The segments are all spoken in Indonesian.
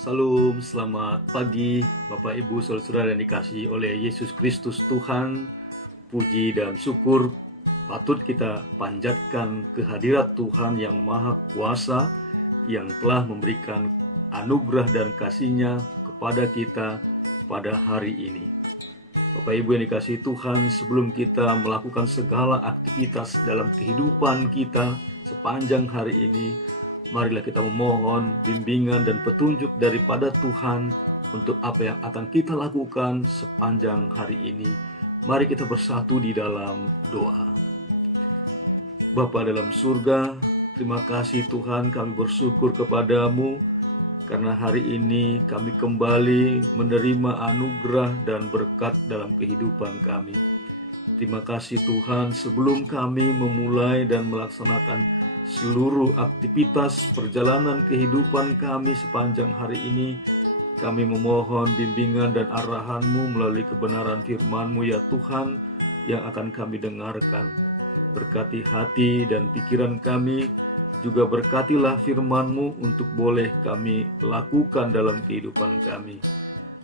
Salam, selamat pagi Bapak Ibu Saudara-saudara yang dikasihi oleh Yesus Kristus Tuhan. Puji dan syukur patut kita panjatkan kehadirat Tuhan yang Maha Kuasa yang telah memberikan anugerah dan kasih-Nya kepada kita pada hari ini. Bapak Ibu yang dikasihi Tuhan, sebelum kita melakukan segala aktivitas dalam kehidupan kita sepanjang hari ini, marilah kita memohon bimbingan dan petunjuk daripada Tuhan untuk apa yang akan kita lakukan sepanjang hari ini. Mari kita bersatu di dalam doa. Bapa dalam surga, terima kasih Tuhan, kami bersyukur kepadamu karena hari ini kami kembali menerima anugerah dan berkat dalam kehidupan kami. Terima kasih Tuhan, sebelum kami memulai dan melaksanakan seluruh aktivitas perjalanan kehidupan kami sepanjang hari ini, kami memohon bimbingan dan arahan-Mu melalui kebenaran firman-Mu ya Tuhan yang akan kami dengarkan. Berkati hati dan pikiran kami, juga berkatilah firman-Mu untuk boleh kami lakukan dalam kehidupan kami.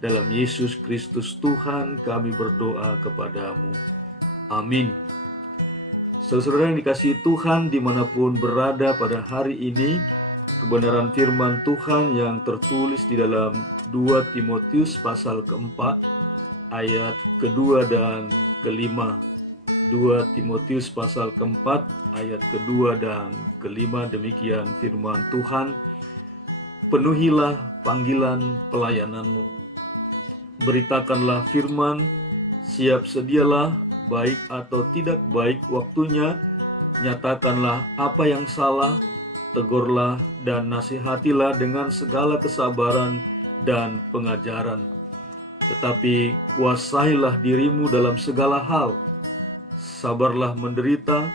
Dalam Yesus Kristus Tuhan kami berdoa kepadamu. Amin. Saudara yang dikasihi Tuhan dimanapun berada pada hari ini, kebenaran firman Tuhan yang tertulis di dalam 2 Timotius pasal keempat, ayat kedua dan kelima. 2 Timotius pasal keempat, ayat kedua dan kelima, demikian firman Tuhan. Penuhilah panggilan pelayananmu. Beritakanlah firman, siap sedialah, baik atau tidak baik waktunya, nyatakanlah apa yang salah, tegurlah dan nasihatilah dengan segala kesabaran dan pengajaran. Tetapi kuasailah dirimu dalam segala hal, sabarlah menderita,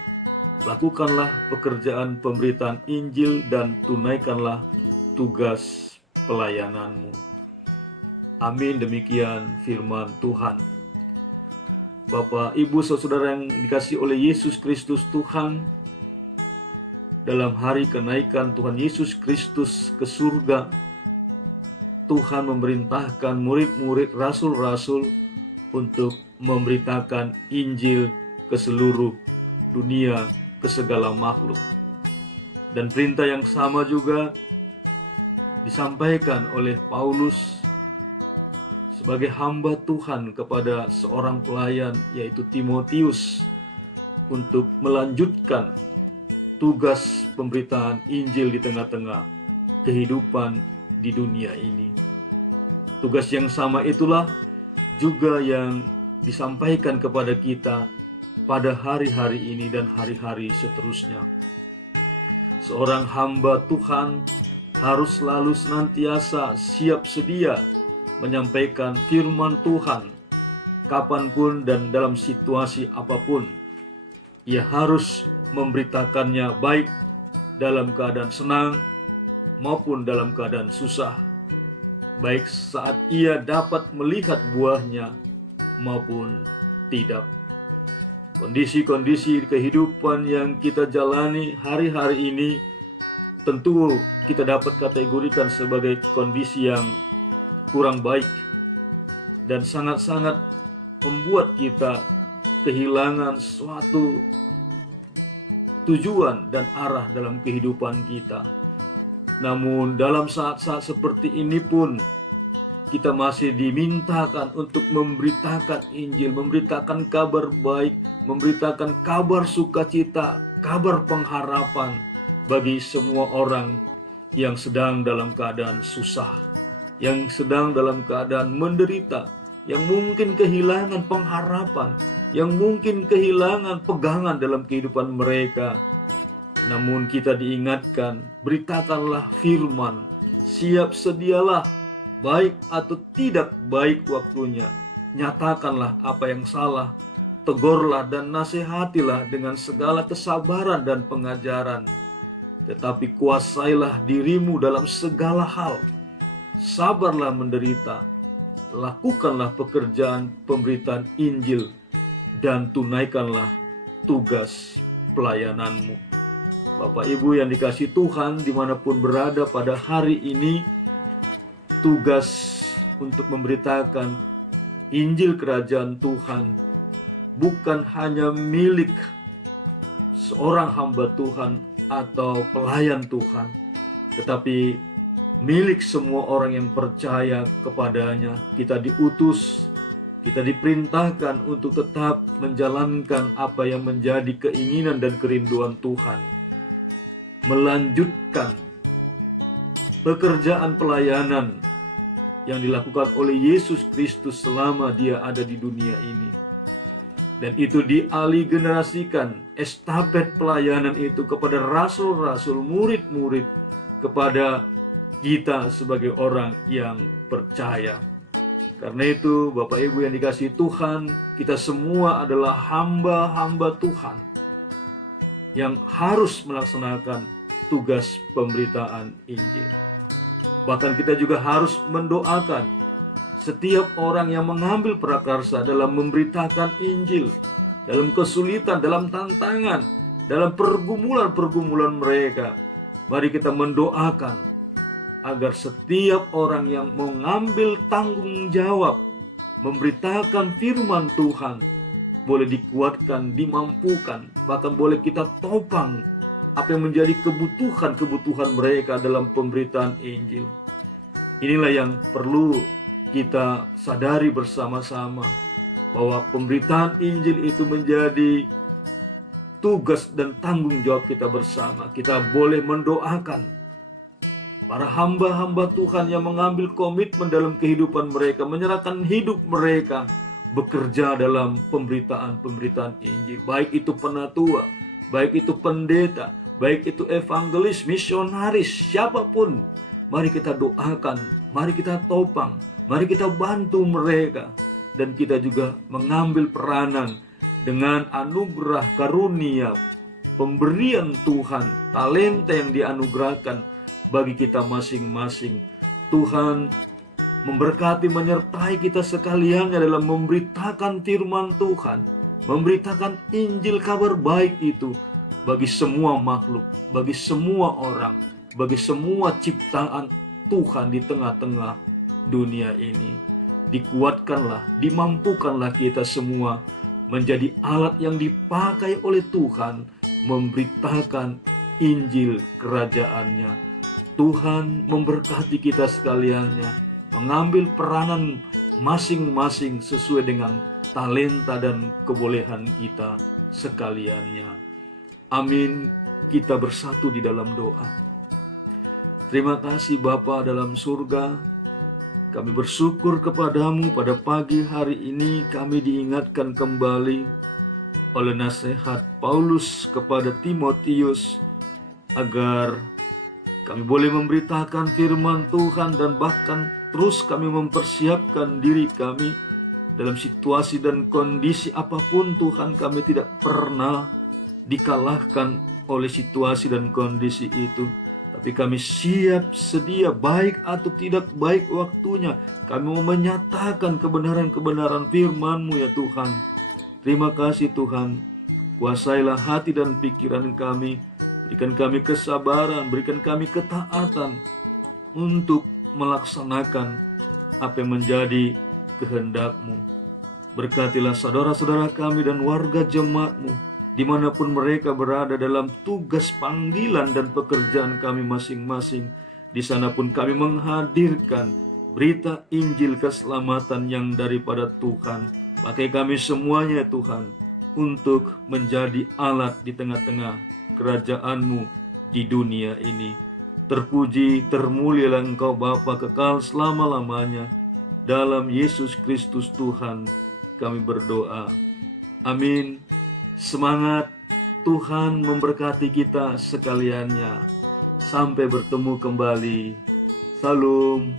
lakukanlah pekerjaan pemberitaan Injil dan tunaikanlah tugas pelayananmu. Amin, demikian firman Tuhan. Bapak, Ibu, Saudara yang dikasihi oleh Yesus Kristus Tuhan, dalam hari kenaikan Tuhan Yesus Kristus ke surga, Tuhan memerintahkan murid-murid rasul-rasul untuk memberitakan Injil ke seluruh dunia, ke segala makhluk. Dan perintah yang sama juga disampaikan oleh Paulus sebagai hamba Tuhan kepada seorang pelayan, yaitu Timotius, untuk melanjutkan tugas pemberitaan Injil di tengah-tengah kehidupan di dunia ini. Tugas yang sama itulah juga yang disampaikan kepada kita pada hari-hari ini dan hari-hari seterusnya. Seorang hamba Tuhan harus selalu senantiasa siap sedia menyampaikan firman Tuhan kapanpun dan dalam situasi apapun. Ia harus memberitakannya baik dalam keadaan senang maupun dalam keadaan susah, baik saat ia dapat melihat buahnya maupun tidak. Kondisi-kondisi kehidupan yang kita jalani hari-hari ini tentu kita dapat kategorikan sebagai kondisi yang kurang baik dan sangat-sangat membuat kita kehilangan suatu tujuan dan arah dalam kehidupan kita. Namun dalam saat-saat seperti ini pun kita masih dimintakan untuk memberitakan Injil, memberitakan kabar baik, memberitakan kabar sukacita, kabar pengharapan bagi semua orang yang sedang dalam keadaan susah, yang sedang dalam keadaan menderita, yang mungkin kehilangan pengharapan, yang mungkin kehilangan pegangan dalam kehidupan mereka. Namun kita diingatkan, beritakanlah firman, siap sedialah, baik atau tidak baik waktunya, nyatakanlah apa yang salah, tegurlah dan nasihatilah dengan segala kesabaran dan pengajaran. Tetapi kuasailah dirimu dalam segala hal, sabarlah menderita, lakukanlah pekerjaan pemberitaan Injil, dan tunaikanlah tugas pelayananmu. Bapak Ibu yang dikasihi Tuhan dimanapun berada pada hari ini, tugas untuk memberitakan Injil Kerajaan Tuhan bukan hanya milik seorang hamba Tuhan atau pelayan Tuhan, tetapi milik semua orang yang percaya kepadanya. Kita diutus, kita diperintahkan untuk tetap menjalankan apa yang menjadi keinginan dan kerinduan Tuhan, melanjutkan pekerjaan pelayanan yang dilakukan oleh Yesus Kristus selama Dia ada di dunia ini. Dan itu dialih generasikan, estafet pelayanan itu kepada rasul-rasul, murid-murid, kepada kita sebagai orang yang percaya. Karena itu Bapak Ibu yang dikasihi Tuhan, kita semua adalah hamba-hamba Tuhan yang harus melaksanakan tugas pemberitaan Injil. Bahkan kita juga harus mendoakan setiap orang yang mengambil prakarsa dalam memberitakan Injil, dalam kesulitan, dalam tantangan, dalam pergumulan-pergumulan mereka. Mari kita mendoakan agar setiap orang yang mengambil tanggung jawab memberitakan firman Tuhan boleh dikuatkan, dimampukan, bahkan boleh kita topang apa yang menjadi kebutuhan mereka dalam pemberitaan Injil. Inilah yang perlu kita sadari bersama-sama, bahwa pemberitaan Injil itu menjadi tugas dan tanggung jawab kita bersama. Kita boleh mendoakan para hamba-hamba Tuhan yang mengambil komitmen dalam kehidupan mereka, menyerahkan hidup mereka bekerja dalam pemberitaan Injil. Baik itu penatua, baik itu pendeta, baik itu evangelis, misionaris, siapapun. Mari kita doakan, mari kita topang, mari kita bantu mereka. Dan kita juga mengambil peranan dengan anugerah karunia, pemberian Tuhan, talenta yang dianugerahkan bagi kita masing-masing. Tuhan memberkati, menyertai kita sekaliannya dalam memberitakan firman Tuhan, memberitakan Injil, kabar baik itu bagi semua makhluk, bagi semua orang, bagi semua ciptaan Tuhan di tengah-tengah dunia ini. Dikuatkanlah, dimampukanlah kita semua menjadi alat yang dipakai oleh Tuhan memberitakan Injil kerajaannya. Tuhan memberkati kita sekaliannya, mengambil peranan masing-masing sesuai dengan talenta dan kebolehan kita sekaliannya. Amin. Kita bersatu di dalam doa. Terima kasih Bapa dalam surga, kami bersyukur kepadamu pada pagi hari ini kami diingatkan kembali oleh nasihat Paulus kepada Timotius agar kami boleh memberitakan firman Tuhan dan bahkan terus kami mempersiapkan diri kami dalam situasi dan kondisi apapun. Tuhan, kami tidak pernah dikalahkan oleh situasi dan kondisi itu. Tapi kami siap sedia, baik atau tidak baik waktunya, kami mau menyatakan kebenaran-kebenaran firman-Mu ya Tuhan. Terima kasih Tuhan. Kuasailah hati dan pikiran kami. Berikan kami kesabaran, berikan kami ketaatan untuk melaksanakan apa yang menjadi kehendak-Mu. Berkatilah saudara-saudara kami dan warga jemaat-Mu dimanapun mereka berada dalam tugas panggilan dan pekerjaan kami masing-masing. Di sana pun kami menghadirkan berita Injil keselamatan yang daripada Tuhan. Pakai kami semuanya Tuhan untuk menjadi alat di tengah-tengah kerajaan-Mu di dunia ini. Terpuji, termulialah Engkau Bapa kekal selama-lamanya. Dalam Yesus Kristus Tuhan kami berdoa. Amin. Semangat, Tuhan memberkati kita sekaliannya. Sampai bertemu kembali. Salam.